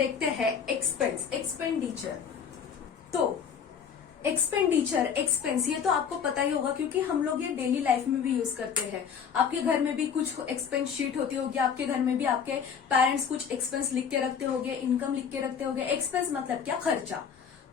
देखते हैं एक्सपेंडिचर। तो एक्सपेंस ये तो आपको पता ही होगा क्योंकि हम लोग ये डेली लाइफ में भी यूज करते हैं। आपके घर में भी कुछ एक्सपेंस शीट होती होगी, आपके घर में भी आपके पेरेंट्स कुछ एक्सपेंस लिख के रखते होंगे, इनकम लिख के रखते होंगे। एक्सपेंस मतलब क्या? खर्चा।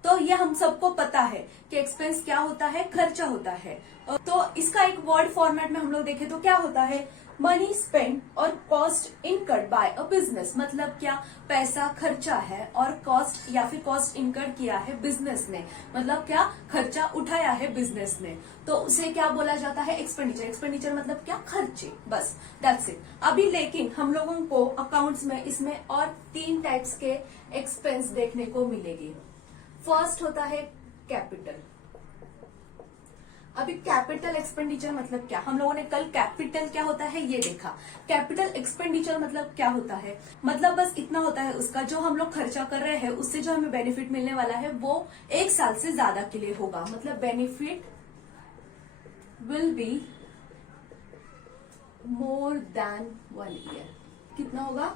तो ये हम सबको पता है कि एक्सपेंस क्या होता है? खर्चा होता है। तो इसका एक वर्ड फॉर्मेट में हम लोग देखें तो क्या होता है? मनी स्पेंड और cost incurred by a business. मतलब क्या? पैसा खर्चा है और कॉस्ट या फिर कॉस्ट इनकर्ड किया है बिजनेस ने। मतलब क्या? खर्चा उठाया है बिजनेस ने, तो उसे क्या बोला जाता है? एक्सपेंडिचर। एक्सपेंडिचर मतलब क्या? खर्चे। बस दैट्स इट। अभी लेकिन हम लोगों को अकाउंट्स में इसमें और 3 टाइप्स के एक्सपेंस देखने को मिलेगी। फर्स्ट होता है कैपिटल। अभी कैपिटल एक्सपेंडिचर मतलब क्या? हम लोगों ने कल कैपिटल क्या होता है ये देखा। कैपिटल एक्सपेंडिचर मतलब क्या होता है? मतलब बस इतना होता है उसका जो हम लोग खर्चा कर रहे हैं उससे जो हमें बेनिफिट मिलने वाला है वो 1 साल से ज्यादा के लिए होगा। मतलब benefit will be more than 1 year. कितना होगा?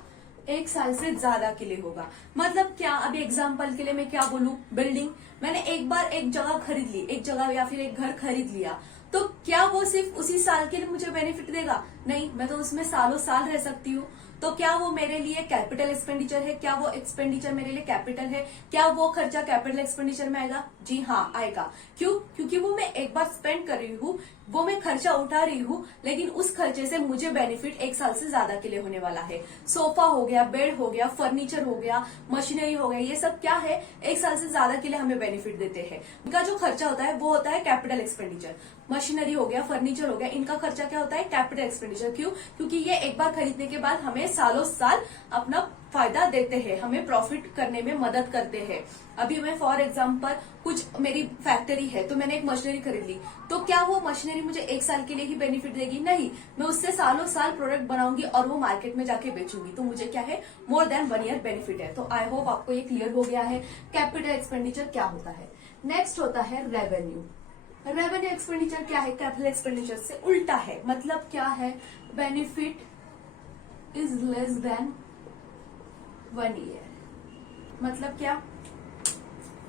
1 साल से ज्यादा के लिए होगा। मतलब क्या? अभी एग्जाम्पल के लिए मैं क्या बोलूं? बिल्डिंग मैंने एक बार एक जगह खरीद ली, एक जगह या फिर एक घर खरीद लिया, तो क्या वो सिर्फ उसी साल के लिए मुझे बेनिफिट देगा? नहीं, मैं तो उसमें सालों साल रह सकती हूँ। तो क्या वो मेरे लिए कैपिटल एक्सपेंडिचर है? क्या वो एक्सपेंडिचर मेरे लिए कैपिटल है? क्या वो खर्चा कैपिटल एक्सपेंडिचर में आएगा? जी हाँ, आएगा। क्यों? क्योंकि वो मैं एक बार स्पेंड कर रही हूँ, वो मैं खर्चा उठा रही हूँ, लेकिन उस खर्चे से मुझे बेनिफिट 1 साल से ज्यादा के लिए होने वाला है। सोफा हो गया, बेड हो गया, फर्नीचर हो गया, मशीनरी हो गया, ये सब क्या है? 1 साल से ज्यादा के लिए हमें बेनिफिट देते हैं। इनका जो खर्चा होता है वो होता है कैपिटल एक्सपेंडिचर। मशीनरी हो गया, फर्नीचर हो गया, इनका खर्चा क्या होता है? Capital expenditure. क्यों? क्योंकि ये एक बार खरीदने के बाद हमें सालों साल अपना फायदा देते हैं, हमें प्रॉफिट करने में मदद करते हैं। अभी मैं फॉर एग्जांपल कुछ मेरी फैक्ट्री है तो मैंने एक मशीनरी खरीद ली, तो क्या वो मशीनरी मुझे 1 साल के लिए ही बेनिफिट देगी? नहीं, मैं उससे सालों साल प्रोडक्ट बनाऊंगी और वो मार्केट में जाके बेचूंगी, तो मुझे क्या है? मोर देन 1 ईयर बेनिफिट है। तो आई होप आपको ये क्लियर हो गया है कैपिटल एक्सपेंडिचर क्या होता है। नेक्स्ट होता है रेवेन्यू। रेवेन्यू एक्सपेंडिचर क्या है? कैपिटल एक्सपेंडिचर से उल्टा है। मतलब क्या है? Benefit is less than 1 year. मतलब क्या?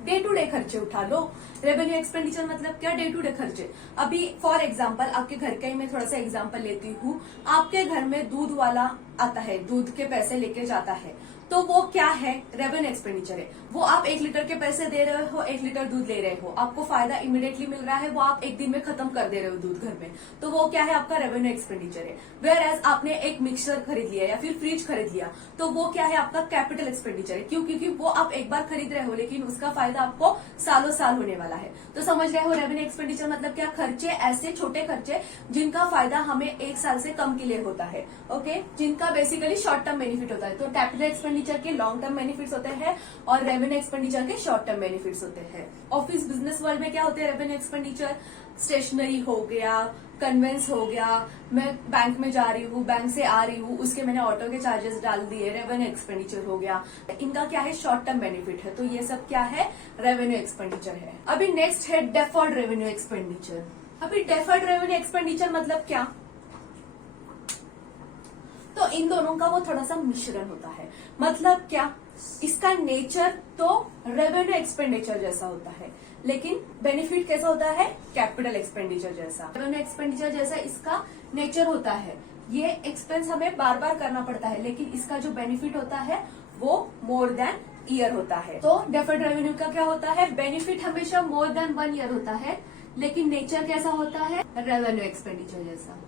डे टू डे खर्चे उठा लो। रेवेन्यू एक्सपेंडिचर मतलब क्या? डे टू डे खर्चे। अभी फॉर एग्जांपल आपके घर का ही मैं थोड़ा सा एग्जांपल लेती हूँ। आपके घर में दूध वाला आता है, दूध के पैसे लेके जाता है, तो वो क्या है? रेवेन्यू एक्सपेंडिचर है। वो आप 1 लीटर के पैसे दे रहे हो, 1 लीटर दूध ले रहे हो, आपको फायदा इमीडिएटली मिल रहा है, वो आप 1 दिन में खत्म कर दे रहे हो दूध घर में, तो वो क्या है? आपका रेवेन्यू एक्सपेंडिचर है। वेयर एज आपने एक मिक्सर खरीद लिया या फिर फ्रिज खरीद लिया, तो वो क्या है? आपका कैपिटल एक्सपेंडिचर है। क्यों? क्योंकि वो आप एक बार खरीद रहे हो लेकिन उसका फायदा आपको सालों साल होने वाला है। तो समझ रहे हो रेवेन्यू एक्सपेंडिचर मतलब क्या? खर्चे, ऐसे छोटे खर्चे जिनका फायदा हमें 1 साल से कम के लिए होता है। ओके, जिनका बेसिकली शॉर्ट टर्म बेनिफिट होता है। तो कैपिटल एक्सपेंडिचर के लॉन्ग टर्म बेनिफिट्स होते हैं और रेवेन्यू एक्सपेंडिचर के शॉर्ट टर्म बेनिफिट्स होते हैं। ऑफिस बिजनेस वर्ल्ड में क्या होते हैं रेवेन्यू एक्सपेंडिचर? स्टेशनरी हो गया, कन्वेंस हो गया, मैं बैंक में जा रही हूँ, बैंक से आ रही हूँ, उसके मैंने ऑटो के चार्जेस डाल दिए, रेवेन्यू एक्सपेंडिचर हो गया। इनका क्या है? शॉर्ट टर्म बेनिफिट है। तो ये सब क्या है? रेवेन्यू एक्सपेंडिचर है। अभी नेक्स्ट है डेफर्ड रेवेन्यू एक्सपेंडिचर। अभी डेफर्ड रेवेन्यू एक्सपेंडिचर मतलब क्या? तो इन दोनों का वो थोड़ा सा मिश्रण होता है। मतलब क्या? इसका नेचर तो रेवेन्यू एक्सपेंडिचर जैसा होता है, लेकिन बेनिफिट कैसा होता है? कैपिटल एक्सपेंडिचर जैसा। रेवेन्यू एक्सपेंडिचर जैसा इसका नेचर होता है। ये एक्सपेंस हमें बार बार करना पड़ता है, लेकिन इसका जो बेनिफिट होता है वो मोर देन ईयर होता है। तो डेफर्ड रेवेन्यू का क्या होता है? बेनिफिट हमेशा मोर देन 1 ईयर होता है, लेकिन नेचर कैसा होता है? रेवेन्यू एक्सपेंडिचर जैसा।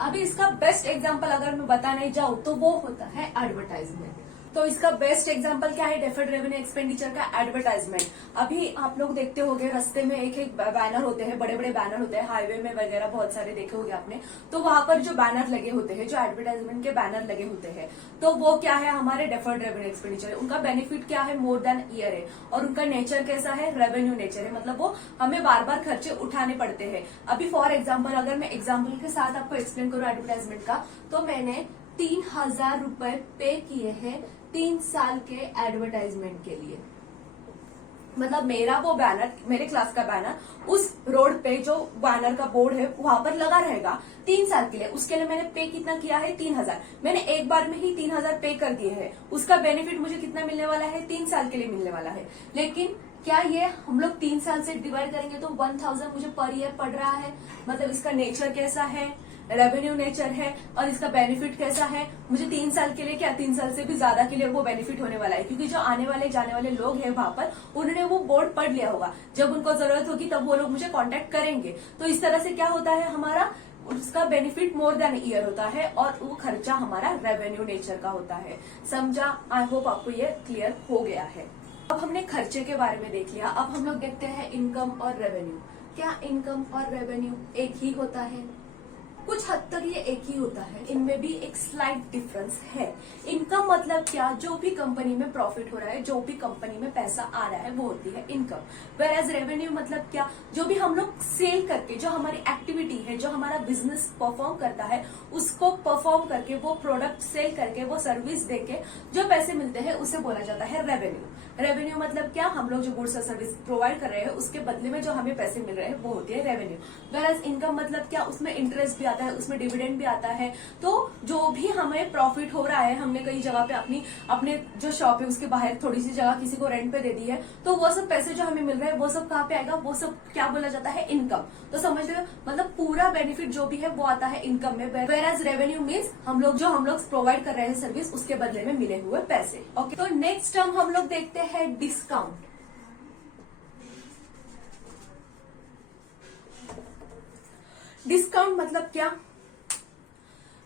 अभी इसका बेस्ट एग्जांपल अगर मैं बताने जाऊं तो वो होता है एडवर्टाइजमेंट। तो इसका बेस्ट एग्जांपल क्या है डेफर्ड रेवेन्यू एक्सपेंडिचर का? एडवर्टाइजमेंट। अभी आप लोग देखते होंगे रास्ते में एक एक बैनर होते हैं, बड़े बड़े बैनर होते हैं, हाईवे में वगैरह बहुत सारे देखे होंगे आपने। तो वहां पर जो बैनर लगे होते हैं, जो एडवर्टाइजमेंट के बैनर लगे होते हैं, तो वो क्या है? हमारे डेफर्ड रेवेन्यू एक्सपेंडिचर है। उनका बेनिफिट क्या है? मोर देन ईयर है। और उनका नेचर कैसा है? रेवेन्यू नेचर है। मतलब वो हमें बार बार खर्चे उठाने पड़ते हैं। अभी फॉर एग्जाम्पल अगर मैं एग्जाम्पल के साथ आपको एक्सप्लेन करूं एडवर्टाइजमेंट का, तो मैंने 3000 रुपए पे किए हैं 3 साल के एडवर्टाइजमेंट के लिए। मतलब मेरा वो बैनर, मेरे क्लास का बैनर उस रोड पे जो बैनर का बोर्ड है वहां पर लगा रहेगा 3 साल के लिए। उसके लिए मैंने पे कितना किया है, 3000। मैंने एक बार में ही 3000 पे कर दिए हैं। उसका बेनिफिट मुझे कितना मिलने वाला है, 3 साल के लिए मिलने वाला है। लेकिन क्या ये हम लोग 3 साल से डिवाइड करेंगे तो 1000 मुझे पर ईयर पड़ रहा है। मतलब इसका नेचर कैसा है, रेवेन्यू नेचर है, और इसका बेनिफिट कैसा है। मुझे 3 साल के लिए क्या, 3 साल से भी ज्यादा के लिए वो बेनिफिट होने वाला है, क्योंकि जो आने वाले जाने वाले लोग हैं वहां पर, उन्होंने वो बोर्ड पढ़ लिया होगा। जब उनको जरूरत होगी तब वो लोग मुझे कांटेक्ट करेंगे। तो इस तरह से क्या होता है, हमारा उसका बेनिफिट मोर देन ईयर होता है, और वो खर्चा हमारा रेवेन्यू नेचर का होता है। समझा? आई होप आपको ये क्लियर हो गया है। अब हमने खर्चे के बारे में देख लिया। अब हम लोग देखते हैं इनकम और रेवेन्यू। क्या इनकम और रेवेन्यू एक ही होता है? कुछ हद तक ये एक ही होता है, इनमें भी एक स्लाइट डिफरेंस है। इनकम मतलब क्या, जो भी कंपनी में प्रॉफिट हो रहा है, जो भी कंपनी में पैसा आ रहा है, वो होती है इनकम। वेयर एज रेवेन्यू मतलब क्या, जो भी हम लोग सेल करके, जो हमारी एक्टिविटी है, जो हमारा बिजनेस परफॉर्म करता है, उसको परफॉर्म करके, वो प्रोडक्ट सेल करके, वो सर्विस देके जो पैसे मिलते हैं, उसे बोला जाता है रेवेन्यू। रेवेन्यू मतलब क्या, हम लोग जो गुड्स और सर्विस प्रोवाइड कर रहे हैं उसके बदले में जो हमें पैसे मिल रहे हैं वो होती है रेवेन्यू। वेयर इनकम मतलब क्या, उसमें इंटरेस्ट भी आता है, उसमें डिविडेंड भी आता है। तो जो भी हमें प्रॉफिट हो रहा है, हमने कई जगह पे अपने जो शॉप है उसके बाहर थोड़ी सी जगह किसी को रेंट पे दे दी है, तो वो सब पैसे जो हमें मिल रहे हैं वो सब कहाँ पे आएगा, वो सब क्या बोला जाता है, इनकम। तो समझ रहे हो, मतलब पूरा बेनिफिट जो भी है वो आता है इनकम में। वेयर एज रेवेन्यू मीन्स हम लोग प्रोवाइड कर रहे हैं सर्विस, उसके बदले में मिले हुए पैसे। ओके, तो नेक्स्ट टर्म हम लोग देखते हैं डिस्काउंट। डिस्काउंट मतलब क्या,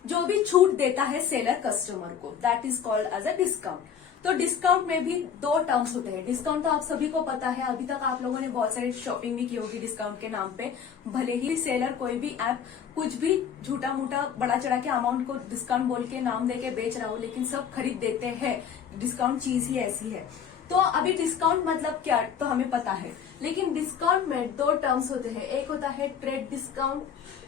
जो भी छूट देता है सेलर कस्टमर को, that is called as a discount. तो डिस्काउंट में भी 2 टर्म्स होते हैं। डिस्काउंट तो आप सभी को पता है, अभी तक आप लोगों ने बहुत सारी शॉपिंग भी की होगी डिस्काउंट के नाम पे। भले ही सेलर कोई भी ऐप कुछ भी झूठा मूठा बड़ा चढ़ा के अमाउंट को डिस्काउंट बोल के नाम देके बेच रहा हो, लेकिन सब खरीद देते हैं। डिस्काउंट चीज ही ऐसी है। तो अभी डिस्काउंट मतलब क्या तो हमें पता है, लेकिन डिस्काउंट में 2 टर्म्स होते हैं। एक होता है ट्रेड डिस्काउंट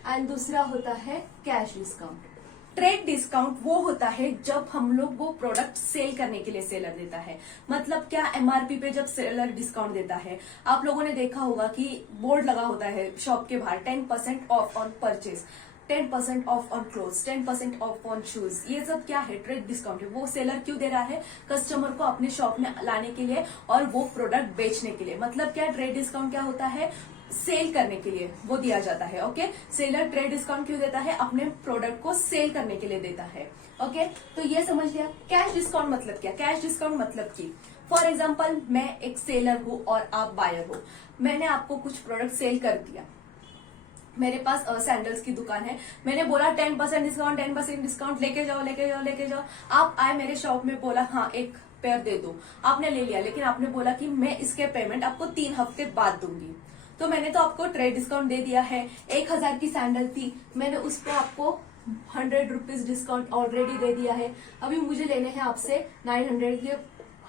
एंड दूसरा होता है कैश डिस्काउंट। ट्रेड डिस्काउंट वो होता है जब हम लोग वो प्रोडक्ट सेल करने के लिए सेलर देता है। मतलब क्या, एमआरपी पे जब सेलर डिस्काउंट देता है, आप लोगों ने देखा होगा कि बोर्ड लगा होता है शॉप के बाहर, 10% of on purchase, 10% of on clothes, 10% of on shoes. ये सब क्या है, ट्रेड डिस्काउंट है। वो सेलर क्यों दे रहा है, कस्टमर को अपने शॉप में लाने के लिए और वो प्रोडक्ट बेचने के लिए। मतलब क्या, ट्रेड डिस्काउंट क्या होता है, सेल करने के लिए वो दिया जाता है। ओके, सेलर ट्रेड डिस्काउंट क्यों देता है, अपने प्रोडक्ट को सेल करने के लिए देता है। ओके, तो ये समझ लिया। कैश डिस्काउंट मतलब क्या, कैश डिस्काउंट मतलब कि फॉर एग्जाम्पल मैं एक सेलर हूं और आप बायर हो। मैंने आपको कुछ प्रोडक्ट सेल कर दिया, मेरे पास सैंडल्स की दुकान है, मैंने बोला 10% डिस्काउंट, 10% डिस्काउंट, लेके जाओ लेके जाओ लेके जाओ। आप आए मेरे शॉप में, बोला हाँ एक पेयर दे दो, आपने ले लिया, लेकिन आपने बोला कि मैं इसके पेमेंट आपको 3 हफ्ते बाद दूंगी। तो मैंने तो आपको ट्रेड डिस्काउंट दे दिया है। 1000 की सैंडल थी, मैंने उसको आपको 100 रुपीज डिस्काउंट ऑलरेडी दे दिया है। अभी मुझे लेने हैं आपसे 900 के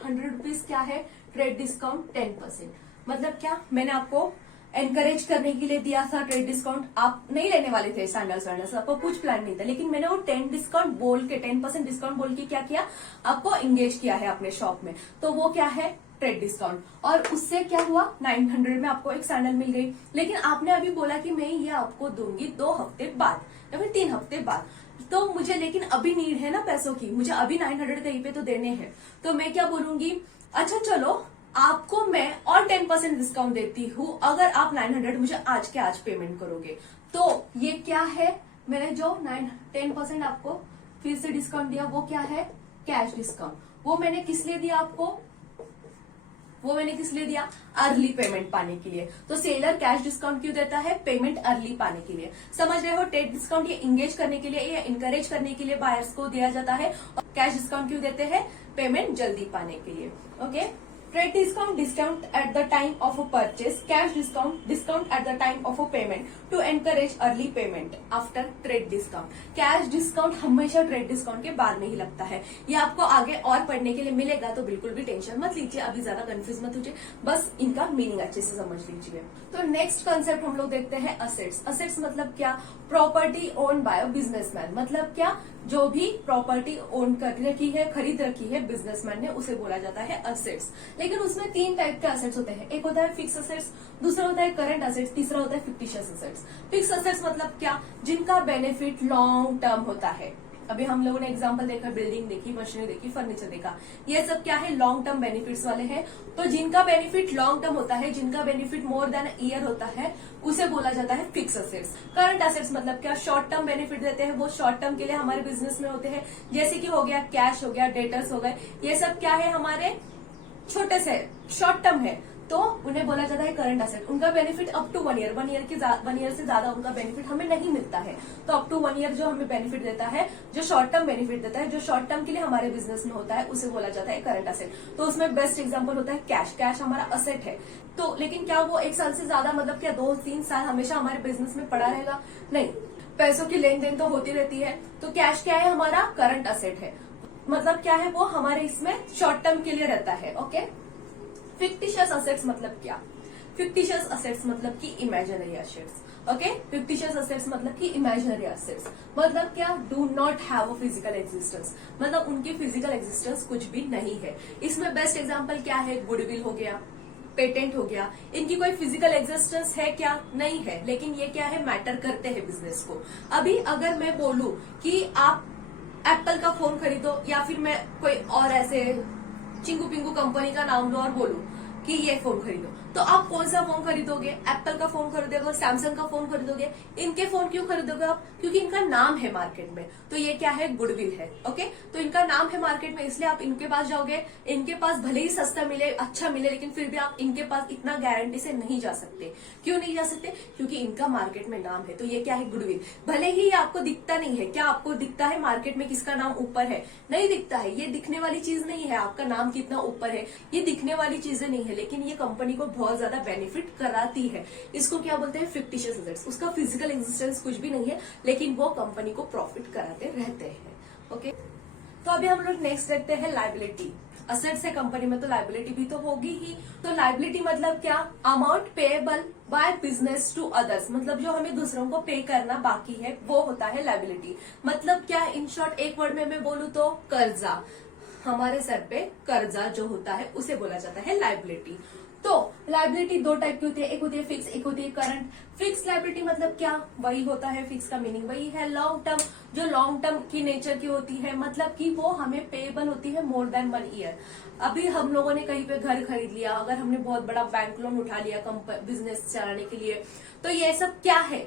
100 रुपीज क्या है, ट्रेड डिस्काउंट 10%। मतलब क्या, मैंने आपको एनकरेज करने के लिए दिया था ट्रेड डिस्काउंट। आप नहीं लेने वाले थे सैंडल्स, आपको कुछ प्लान नहीं था, लेकिन मैंने वो 10% डिस्काउंट बोल के क्या किया, आपको एंगेज किया है अपने शॉप में। तो वो क्या है, ट्रेड डिस्काउंट। और उससे क्या हुआ, 900 में आपको एक सैंडल मिल गई, लेकिन आपने अभी बोला कि मैं ये आपको दूंगी 2 हफ्ते बाद या फिर 3 हफ्ते बाद। तो मुझे लेकिन अभी नीड है ना पैसों की, मुझे अभी 900 कहीं पे तो देने हैं। तो मैं क्या बोलूंगी, अच्छा चलो आपको मैं और 10% डिस्काउंट देती हूँ अगर आप 900 मुझे आज के आज पेमेंट करोगे। तो ये क्या है, मैंने जो 10% आपको फिर से डिस्काउंट दिया वो क्या है, कैश डिस्काउंट। वो मैंने किस लिए दिया आपको, वो मैंने किस लिए दिया, अर्ली पेमेंट पाने के लिए। तो सेलर कैश डिस्काउंट क्यों देता है, पेमेंट अर्ली पाने के लिए। समझ रहे हो, ट्रेड डिस्काउंट ये इंगेज करने के लिए या इनकरेज करने के लिए बायर्स को दिया जाता है, और कैश डिस्काउंट क्यों देते हैं, पेमेंट जल्दी पाने के लिए। Okay, trade discount at the time of a purchase, cash discount at the time of a payment to encourage early payment after trade discount. Cash discount हमेशा ट्रेड डिस्काउंट के बाद में ही लगता है। ये आपको आगे और पढ़ने के लिए मिलेगा, तो बिल्कुल भी टेंशन मत लीजिए, अभी ज्यादा कंफ्यूज मत होइए, बस इनका मीनिंग अच्छे से समझ लीजिए। तो नेक्स्ट कंसेप्ट हम लोग देखते हैं असेट्स। असेट्स मतलब क्या, property own by a businessman. मतलब क्या, जो भी प्रॉपर्टी ओन कर रखी है, खरीद रखी है बिजनेसमैन ने, उसे बोला जाता है असेट्स। लेकिन उसमें 3 टाइप के असेट्स होते हैं। एक होता है फिक्स असेट्स, दूसरा होता है करंट असेट्स, तीसरा होता है फिक्टिशियस असेट्स। फिक्स असेट्स मतलब क्या, जिनका बेनिफिट लॉन्ग टर्म होता है। अभी हम लोगों ने एग्जांपल देखा, बिल्डिंग देखी, मशीनरी देखी, फर्नीचर देखा, ये सब क्या है, लॉन्ग टर्म बेनिफिट्स वाले हैं। तो जिनका बेनिफिट लॉन्ग टर्म होता है, जिनका बेनिफिट मोर देन ईयर होता है, उसे बोला जाता है फिक्स असेट्स। करंट असेट्स मतलब क्या, शॉर्ट टर्म बेनिफिट देते हैं, वो शॉर्ट टर्म के लिए हमारे बिजनेस में होते हैं, जैसे कि हो गया कैश, हो गया डेटर्स, हो गए, ये सब क्या है, हमारे छोटे से शॉर्ट टर्म है, तो उन्हें बोला जाता है करंट असेट। उनका benefit up to 1 year, 1 year से ज्यादा उनका बेनिफिट हमें नहीं मिलता है। तो अप टू 1 ईयर जो हमें बेनिफिट देता है, जो शॉर्ट टर्म बेनिफिट देता है, जो शॉर्ट टर्म के लिए हमारे बिजनेस में होता है, उसे बोला जाता है करंट असेट। तो उसमें बेस्ट एग्जाम्पल होता है कैश। कैश हमारा असेट है, तो लेकिन क्या वो 1 साल से ज्यादा, मतलब क्या 2-3 साल हमेशा हमारे बिजनेस में पड़ा रहेगा? नहीं, पैसों की लेन देन तो होती रहती है। तो कैश क्या है, हमारा करंट असेट है, मतलब क्या है, वो हमारे इसमें शॉर्ट टर्म के लिए रहता है। ओके। फिक्टिशियस असेट्स मतलब क्या, फिक्टिशियस असेट्स मतलब कि imaginary assets. Okay, fictitious assets मतलब कि इमेजिनरी असेट्स मतलब क्या, do not have a physical existence, मतलब उनकी फिजिकल एग्जिस्टेंस कुछ भी नहीं है। इसमें बेस्ट एग्जांपल क्या है, गुडविल हो गया, पेटेंट हो गया, इनकी कोई फिजिकल एग्जिस्टेंस है क्या? नहीं है, लेकिन ये क्या है, मैटर करते हैं बिजनेस को। अभी अगर मैं बोलूं कि आप एप्पल का फोन खरीदो, या फिर मैं कोई और ऐसे चिंगू पिंगू कंपनी का नाम लो और बोलूं कि ये फोन खरीदो, तो आप कौन सा फोन खरीदोगे? एप्पल का फोन खरीदोगे, सैमसंग का फोन खरीदोगे? इनके फोन क्यों खरीदोगे आप? क्योंकि इनका नाम है मार्केट में, तो ये क्या है, गुडविल है। ओके, तो इनका नाम है मार्केट में, इसलिए आप इनके पास जाओगे। इनके पास भले ही सस्ता मिले, अच्छा मिले, लेकिन फिर भी आप इनके पास इतना गारंटी से नहीं जा सकते। क्यों नहीं जा सकते? क्योंकि इनका मार्केट में नाम है। तो ये क्या है, गुडविल। भले ही आपको दिखता नहीं है, क्या आपको दिखता है मार्केट में किसका नाम ऊपर है? नहीं दिखता है। ये दिखने वाली चीज नहीं है, आपका नाम कितना ऊपर है, ये दिखने वाली चीजें नहीं है, लेकिन ये कंपनी को बहुत ज्यादा बेनिफिट कराती है। इसको क्या बोलते हैं, फिक्टिशियस असेट्स। उसका फिजिकल एग्जिस्टेंस कुछ भी नहीं है, लेकिन वो कंपनी को प्रॉफिट कराते रहते हैं। ओके, तो अभी हम लोग नेक्स्ट देखते हैं लायबिलिटी। असेट्स है कंपनी में, तो लायबिलिटी भी तो होगी ही। तो लायबिलिटी मतलब क्या, amount payable by business to others, मतलब जो हमें दूसरों को पे करना बाकी है, वो होता है लायबिलिटी। मतलब क्या, इन शॉर्ट एक वर्ड में मैं बोलूं तो कर्जा, हमारे सर पे कर्जा जो होता है उसे बोला जाता है लायबिलिटी। तो लायबिलिटी 2 टाइप की होती है, एक होती है फिक्स, एक होती है करंट। फिक्स लायबिलिटी मतलब क्या, वही होता है, फिक्स का मीनिंग वही है, लॉन्ग टर्म, जो लॉन्ग टर्म की नेचर की होती है, मतलब कि वो हमें पेएबल होती है मोर देन 1 ईयर। अभी हम लोगों ने कहीं पे घर खरीद लिया, अगर हमने बहुत बड़ा बैंक लोन उठा लिया बिजनेस चलाने के लिए, तो ये सब क्या है,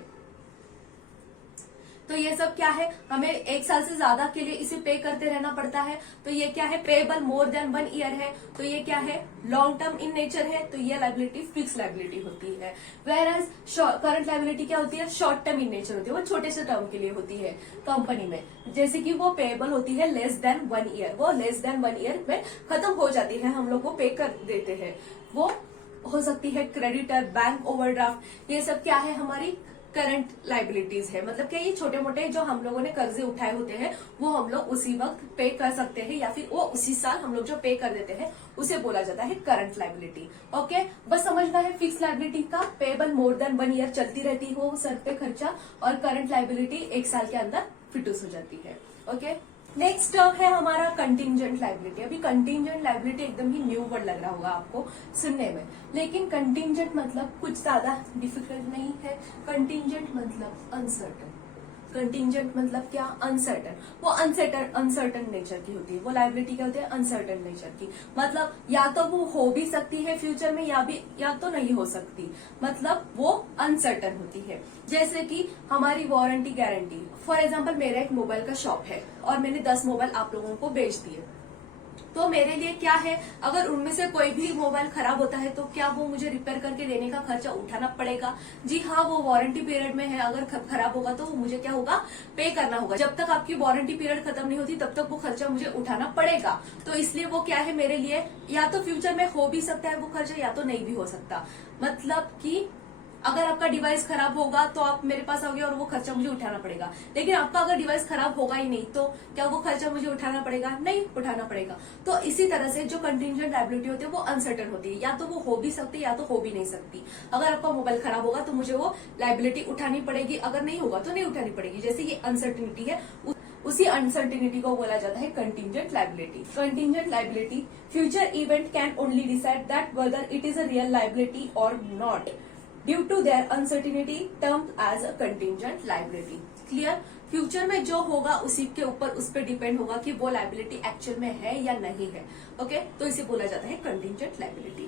तो ये सब क्या है, हमें 1 साल से ज्यादा के लिए इसे पे करते रहना पड़ता है। तो ये क्या है, पेएबल मोर देन 1 ईयर है, तो ये क्या है, लॉन्ग टर्म इन नेचर है, तो ये लायबिलिटी फिक्स लायबिलिटी होती है। वेयर करंट लायबिलिटी क्या होती है, शॉर्ट टर्म इन नेचर होती है, वो छोटे से टर्म के लिए होती है कंपनी में, जैसे कि वो पेएबल होती है लेस देन 1 ईयर, वो लेस देन 1 ईयर में खत्म हो जाती है, हम लोग को पे कर देते हैं। वो हो सकती है क्रेडिटर, बैंक ओवरड्राफ्ट, ये सब क्या है, हमारी करंट लायबिलिटीज है। मतलब क्या, ये छोटे मोटे जो हम लोगों ने कर्जे उठाए होते हैं, वो हम लोग उसी वक्त पे कर सकते हैं, या फिर वो उसी साल हम लोग जो पे कर देते हैं, उसे बोला जाता है करंट लायबिलिटी। ओके, बस समझना है, फिक्स लायबिलिटी का पेएबल मोर देन 1 ईयर चलती रहती हो सर पे खर्चा, और करंट लायबिलिटी 1 साल के अंदर फिटूस हो जाती है। ओके, नेक्स्ट है हमारा कंटिंजेंट लायबिलिटी। अभी कंटिंजेंट लायबिलिटी एकदम ही न्यू वर्ड लग रहा होगा आपको सुनने में, लेकिन कंटिंजेंट मतलब कुछ ज्यादा डिफिकल्ट नहीं है। कंटिंजेंट मतलब अनसर्टन, कंटिंजेंट मतलब क्या, अनसर्टन, वो अनसर्टन नेचर की होती है। वो लायबिलिटी क्या होती है, अनसर्टन नेचर की, मतलब या तो वो हो भी सकती है फ्यूचर में, या तो नहीं हो सकती, मतलब वो अनसर्टन होती है। जैसे कि हमारी वारंटी गारंटी, फॉर एग्जाम्पल मेरा एक मोबाइल का शॉप है और मैंने 10 मोबाइल आप लोगों को बेच दिए, तो मेरे लिए क्या है, अगर उनमें से कोई भी मोबाइल खराब होता है तो क्या वो मुझे रिपेयर करके देने का खर्चा उठाना पड़ेगा? जी हाँ, वो वारंटी पीरियड में है, अगर खराब होगा तो मुझे क्या होगा, पे करना होगा। जब तक आपकी वारंटी पीरियड खत्म नहीं होती तब तक वो खर्चा मुझे उठाना पड़ेगा। तो इसलिए वो क्या है, मेरे लिए या तो फ्यूचर में हो भी सकता है वो खर्चा, या तो नहीं भी हो सकता। मतलब कि अगर आपका डिवाइस खराब होगा तो आप मेरे पास आओगे और वो खर्चा मुझे उठाना पड़ेगा, लेकिन आपका अगर डिवाइस खराब होगा ही नहीं तो क्या वो खर्चा मुझे उठाना पड़ेगा? नहीं उठाना पड़ेगा। तो इसी तरह से जो कंटिंजेंट लायबिलिटी होती है वो अनसर्टन होती है, या तो वो हो भी सकती है या तो हो भी नहीं सकती। अगर आपका मोबाइल खराब होगा तो मुझे वो लायबिलिटी उठानी पड़ेगी, अगर नहीं होगा तो नहीं उठानी पड़ेगी। जैसे ये अनसर्टिनिटी है, उसी अनसर्टिनिटी को बोला जाता है contingent liability. Contingent liability, future event can only decide that whether it is a real liability और not due to their uncertainty termed as a contingent liability. Clear? Future में जो होगा उसी के ऊपर उस पर डिपेंड होगा कि वो लाइबिलिटी एक्चुअल में है या नहीं है। ओके, तो इसे बोला जाता है कंटिंजेंट लाइबिलिटी।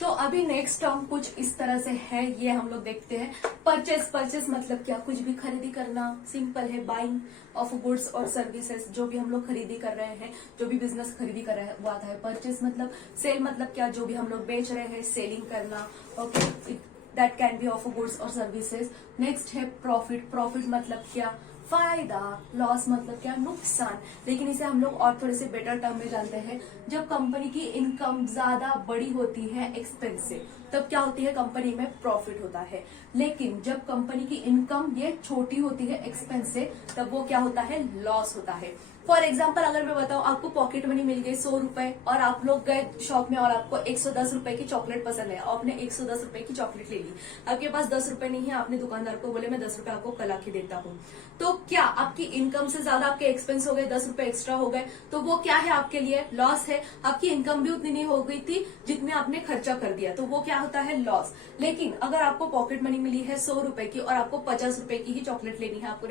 तो अभी नेक्स्ट टर्म कुछ इस तरह से है, ये हम लोग देखते हैं। परचेस, परचेस मतलब क्या? कुछ भी खरीदी करना, सिंपल है। बाइंग ऑफ गुड्स और सर्विसेज, जो भी हम लोग खरीदी कर रहे हैं, जो भी बिजनेस खरीदी कर रहे हैं वो आता है परचेस। मतलब सेल मतलब क्या? जो भी हम लोग बेच रहे हैं, सेलिंग करना। Okay, that can be of goods और सर्विसेज। नेक्स्ट है प्रॉफिट। प्रॉफिट मतलब क्या? फायदा। लॉस मतलब क्या? नुकसान। लेकिन इसे हम लोग और थोड़े से बेटर टर्म में जानते हैं। जब कंपनी की इनकम ज्यादा बड़ी होती है एक्सपेंस से, तब क्या होती है? कंपनी में प्रॉफिट होता है। लेकिन जब कंपनी की इनकम ये छोटी होती है एक्सपेंस से, तब वो क्या होता है? लॉस होता है। फॉर एग्जाम्पल अगर मैं बताऊं, आपको पॉकेट मनी मिल गई 100 रुपए और आप लोग गए शॉप में और आपको 110 रुपए की चॉकलेट पसंद है, आपने 110 रुपए की चॉकलेट ले ली। आपके पास 10 रुपए नहीं है, आपने दुकानदार को बोले मैं 10 रुपए आपको कल आके देता हूँ। तो क्या आपकी इनकम से ज्यादा आपके एक्सपेंस हो गए, 10 रुपए एक्स्ट्रा हो गए, तो वो क्या है? आपके लिए लॉस है। आपकी इनकम भी उतनी नहीं हो गई थी जितने आपने खर्चा कर दिया, तो वो क्या होता है? लॉस। लेकिन अगर आपको पॉकेट मनी मिली है 100 रुपए की और आपको 50 रुपए की ही चॉकलेट लेनी है, आपको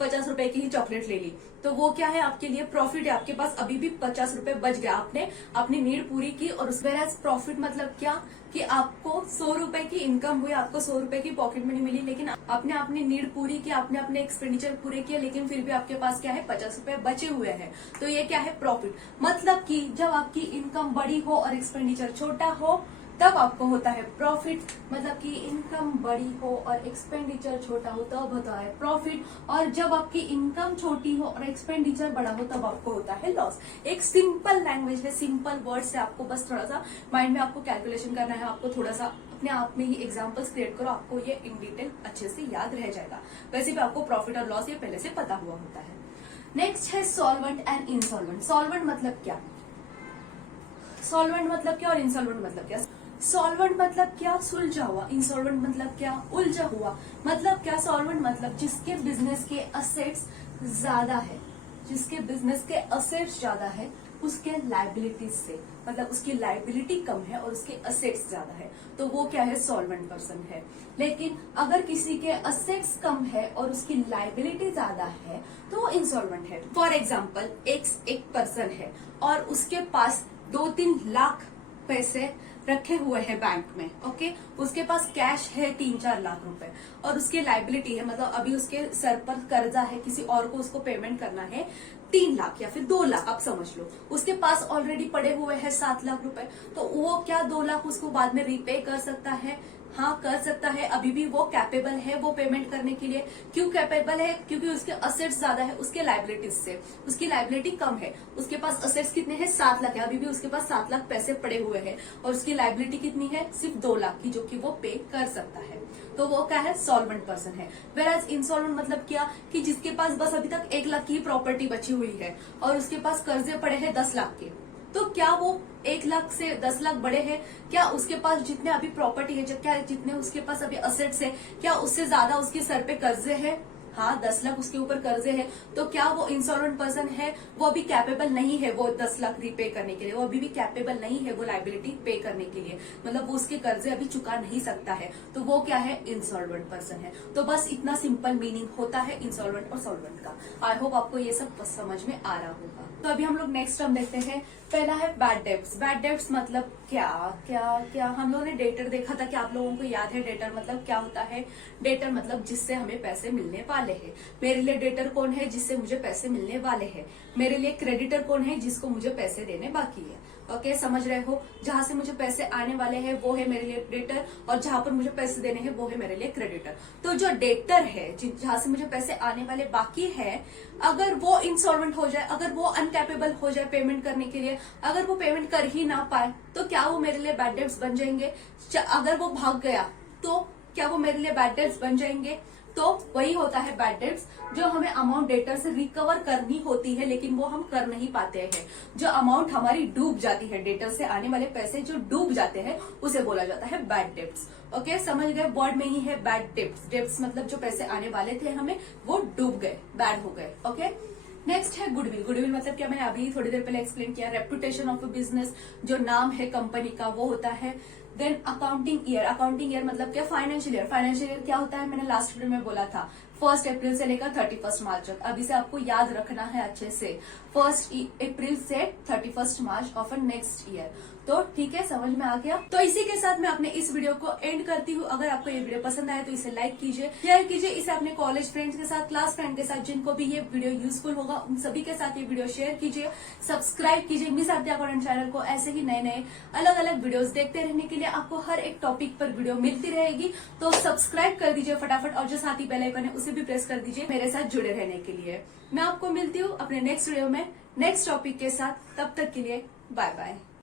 50 रुपए की ही चॉकलेट ले ली, तो वो क्या है? आपके लिए प्रॉफिट है। आपके पास अभी भी 50 रुपए बच गया, आपने अपनी नीड पूरी की। और उस प्रॉफिट मतलब क्या? कि आपको 100 रुपए की इनकम हुई, आपको 100 रुपए की पॉकेट मनी मिली, लेकिन आपने अपनी नीड पूरी की, आपने अपने एक्सपेंडिचर पूरे किए, लेकिन फिर भी आपके पास क्या है? 50 रुपए बचे हुए हैं। तो ये क्या है? प्रॉफिट। मतलब कि जब आपकी इनकम बड़ी हो और एक्सपेंडिचर छोटा हो, तब आपको होता है प्रॉफिट। मतलब कि इनकम बड़ी हो और एक्सपेंडिचर छोटा हो, तब होता है प्रॉफिट। और जब आपकी इनकम छोटी हो और एक्सपेंडिचर बड़ा हो, तब आपको होता है लॉस। एक सिंपल लैंग्वेज है, सिंपल वर्ड्स है। आपको बस थोड़ा सा माइंड में आपको कैलकुलेशन करना है, आपको थोड़ा सा अपने आप में ही एग्जाम्पल्स क्रिएट करो, आपको ये इन डिटेल अच्छे से याद रह जाएगा। वैसे भी आपको प्रॉफिट और लॉस ये पहले से पता हुआ होता है। नेक्स्ट है सॉल्वेंट एंड इंसॉल्वेंट। सॉल्वेंट मतलब क्या? सॉल्वेंट मतलब क्या और इंसॉल्वेंट मतलब क्या? सॉल्वेंट मतलब क्या? सुलझा हुआ। इंसॉल्वेंट मतलब क्या? उलझा हुआ। मतलब क्या? सॉल्वेंट मतलब जिसके बिजनेस के असेट्स ज्यादा है, जिसके बिजनेस के असेट्स ज्यादा है उसके लाइबिलिटीज से, मतलब उसकी लाइबिलिटी कम है और उसके असेट्स ज्यादा है, तो वो क्या है? सॉल्वेंट पर्सन है। लेकिन अगर किसी के असेट्स कम है और उसकी लाइबिलिटी ज्यादा है, तो वो इंसॉल्वेंट है। फॉर एग्जाम्पल एक पर्सन है और उसके पास 2-3 लाख पैसे रखे हुए हैं बैंक में। ओके, उसके पास कैश है 3-4 लाख रुपए और उसकी लाइबिलिटी है, मतलब अभी उसके सर पर कर्जा है, किसी और को उसको पेमेंट करना है 3 लाख या फिर 2 लाख, आप समझ लो। उसके पास ऑलरेडी पड़े हुए हैं 7 लाख रुपए, तो वो क्या 2 लाख उसको बाद में रीपे कर सकता है? हाँ, कर सकता है। अभी भी वो कैपेबल है वो पेमेंट करने के लिए। क्यों कैपेबल है? क्योंकि उसके असेट्स ज्यादा है उसके लाइबिलिटीज से, उसकी लाइबिलिटी कम है। उसके पास असेट्स कितने हैं? 7 लाख है, अभी भी उसके पास 7 लाख पैसे पड़े हुए हैं और उसकी लाइबिलिटी कितनी है? सिर्फ 2 लाख की, जो कि वो पे कर सकता है। तो वो क्या है? सॉल्वेंट पर्सन है। वेराज इंसॉल्वेंट मतलब क्या? कि जिसके पास बस अभी तक 1 लाख की प्रॉपर्टी बची हुई है और उसके पास कर्जे पड़े हैं 10 लाख के, तो क्या वो 1 लाख से 10 लाख बड़े हैं? क्या उसके पास जितने अभी प्रॉपर्टी है, क्या जितने उसके पास अभी असेट्स है, क्या उससे ज्यादा उसके सर पे कर्जे है? हाँ, 10 लाख उसके ऊपर कर्जे है, तो क्या वो इंसॉल्वेंट पर्सन है? वो अभी कैपेबल नहीं है वो 10 लाख रीपे करने के लिए, वो अभी भी कैपेबल नहीं है वो लाइबिलिटी पे करने के लिए, मतलब वो उसके कर्जे अभी चुका नहीं सकता है, तो वो क्या है? इंसॉल्वेंट पर्सन है। तो बस इतना सिंपल मीनिंग होता है इंसॉल्वेंट और सॉल्वेंट का। आई होप आपको ये सब समझ में आ रहा होगा। तो अभी हम लोग नेक्स्ट टर्म देखते हैं। पहला है बैड डेब्ट्स। बैड डेब्ट्स मतलब क्या? हम लोगों ने डेटर देखा था कि आप लोगों को याद है डेटर मतलब क्या होता है? डेटर मतलब जिससे हमें पैसे मिलने वाले हैं। मेरे लिए डेटर कौन है? जिससे मुझे पैसे मिलने वाले हैं। मेरे लिए क्रेडिटर कौन है? जिसको मुझे पैसे देने बाकी है। ओके, समझ रहे हो? जहां से मुझे पैसे आने वाले हैं वो है मेरे लिए डेटर, और जहां पर मुझे पैसे देने हैं वो है मेरे लिए क्रेडिटर। तो जो डेटर है, जहां से मुझे पैसे आने वाले बाकी है, अगर वो इंसॉल्वेंट हो जाए, अगर वो अनकैपेबल हो जाए पेमेंट करने के लिए, अगर वो पेमेंट कर ही ना पाए, तो क्या वो मेरे लिए बैड डेब्ट्स बन जाएंगे? अगर वो भाग गया तो क्या वो मेरे लिए बैड डेब्ट्स बन जाएंगे? तो वही होता है बैड डेब्ट्स, जो हमें अमाउंट डेटर से रिकवर करनी होती है लेकिन वो हम कर नहीं पाते हैं। जो अमाउंट हमारी डूब जाती है, डेटर से आने वाले पैसे जो डूब जाते हैं, उसे बोला जाता है बैड डेब्ट्स। ओके, समझ गए? वर्ड में ही है बैड डेब्ट्स। डेब्ट्स मतलब जो पैसे आने वाले थे हमें, वो डूब गए, बैड हो गए। ओके, नेक्स्ट है गुडविल। गुडविल मतलब क्या, मैंने अभी थोड़ी देर पहले एक्सप्लेन किया, रेपुटेशन ऑफ अ बिजनेस, जो नाम है कंपनी का वो होता है। Then accounting year. Accounting year मतलब क्या, फाइनेंशियल ईयर। फाइनेंशियल ईयर क्या होता है, मैंने लास्ट वीडियो में बोला था 1 अप्रैल से लेकर 31 मार्च तक। अब इसे आपको याद रखना है अच्छे से, 1 अप्रैल से 31 मार्च ऑफ अ नेक्स्ट ईयर। तो ठीक है, समझ में आ गया। तो इसी के साथ मैं अपने इस वीडियो को एंड करती हूँ। अगर आपको ये वीडियो पसंद आए तो इसे लाइक कीजिए, शेयर कीजिए इसे अपने कॉलेज फ्रेंड्स के साथ, क्लास फ्रेंड के साथ, जिनको भी ये वीडियो यूजफुल होगा उन सभी के साथ ये वीडियो शेयर कीजिए। सब्सक्राइब कीजिए मिस आद्या अकाउंटेंट चैनल को। ऐसे ही नए नए अलग अलग वीडियोस देखते रहने के लिए आपको हर एक टॉपिक पर वीडियो मिलती रहेगी। तो सब्सक्राइब कर दीजिए फटाफट, और जो साथ ही बेल आइकन है उसे भी प्रेस कर दीजिए मेरे साथ जुड़े रहने के लिए। मैं आपको मिलती हूँ अपने नेक्स्ट वीडियो में नेक्स्ट टॉपिक के साथ। तब तक के लिए बाय बाय।